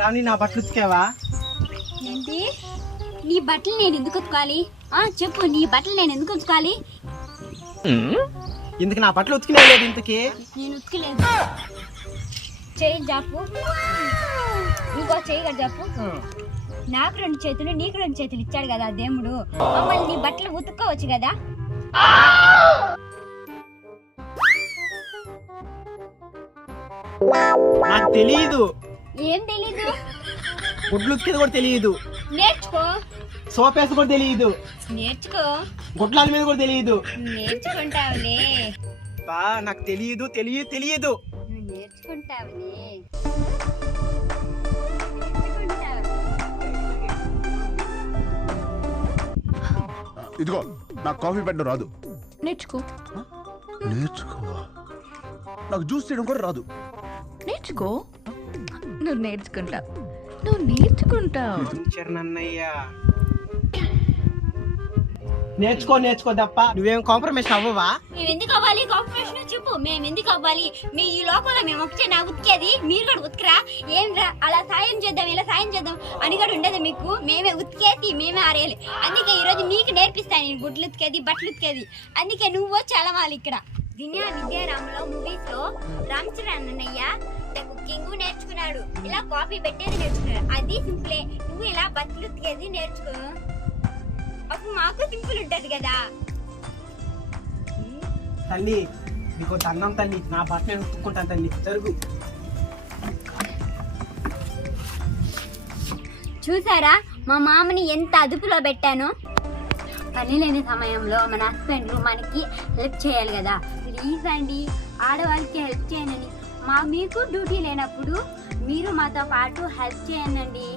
రాని నా బట్టలు ఉతికావా? ఏంటి? నీ బట్టలు నేను ఎందుకు ఉతకాలి? ఆ చెప్పు నీ బట్టలు నేను ఎందుకు ఉతకాలి? ఇందుకు నా బట్టలు ఉతికినా లేదు ఇంతకి. నేను ఉతకలేదు. చేయి జాపు. ఇంకో చేయి కదా జాపు. నాకు రెండు చేతులు నీకు రెండు చేతులు ఇచ్చాడు కదా దేవుడు. మమ్మల్ని నీ బట్టలు ఉతుక్కోవచ్చు కదా? నాకు తెలియదు ఏం తెలీదు? గుడ్లు ఉతికేది కూడా తెలియదు నేర్చుకో. సోప్ వేసి కూడా తెలియదు నేర్చుకో. గుడ్లాల మీద కూడా తెలియదు నేర్చుకుంటావులే. బా నాకు తెలియదు తెలియదు. తెలియదు నేర్చుకుంటావులే. నేర్చుకుంటావు. ఇదిగో నాకు కాఫీ పెట్టడం రాదు. నేర్చుకో. నేర్చుకోవా? నాకు జ్యూస్ చేయడం కూడా రాదు. నేర్చుకో. నువ్వు నేర్చుకుంటావు. నువ్వు నేర్చుకుంటావు. నేర్చుకో నేర్చుకో తప్ప నువ్వేం కాంప్రమైజ్ అవ్వవా? మేము ఎందుకు అవ్వాలి కాంపిటీషన్ చెప్పు. మేము ఎందుకు అవ్వాలి? మీ ఈ లోకంలో మేము ఒకటే నా ఉతికేది. మీరు కూడా ఉతికరా. ఏం రా? అలా సాయం చేద్దాం ఇలా సాయం చేద్దాం అని కూడా ఉండదు మీకు. మేమే ఉతికేది మేమే ఆరేయాలి. అందుకే ఈ రోజు మీకు నేర్పిస్తాను నేను. గుడ్లు ఉతికేది బట్టలు ఉతికేది. అందుకే నువ్వు వచ్చి అలవాలి ఇక్కడ. దిన్యా విద్యారాములో మూవీస్లో రామ్ చరణ్ అన్నయ్య కుకింగ్ నేర్చుకున్నాడు. ఇలా కాఫీ పెట్టేది నేర్చుకున్నాడు. అది సింపులే. నువ్వు ఇలా ఉతికేది నేర్చుకో. అప్పుడు మాకు సింపుల్ ఉంటది కదా. తల్లి నీకు దండం తల్లి నా బట్టలు నేను ఉతుక్కుంటాను తల్లి. జరుగు. చూసారా? మా మామని ఎంత అదుపులో పెట్టాను? పని లేని సమయంలో మన హస్బెండ్ మనకి హెల్ప్ చేయాలి కదా. ప్లీజ్ అండి ఆడవాళ్ళకి హెల్ప్ చేయనని మా మీకు డ్యూటీ లేనప్పుడు మీరు మాతో పాటు హెల్ప్ చేయండి.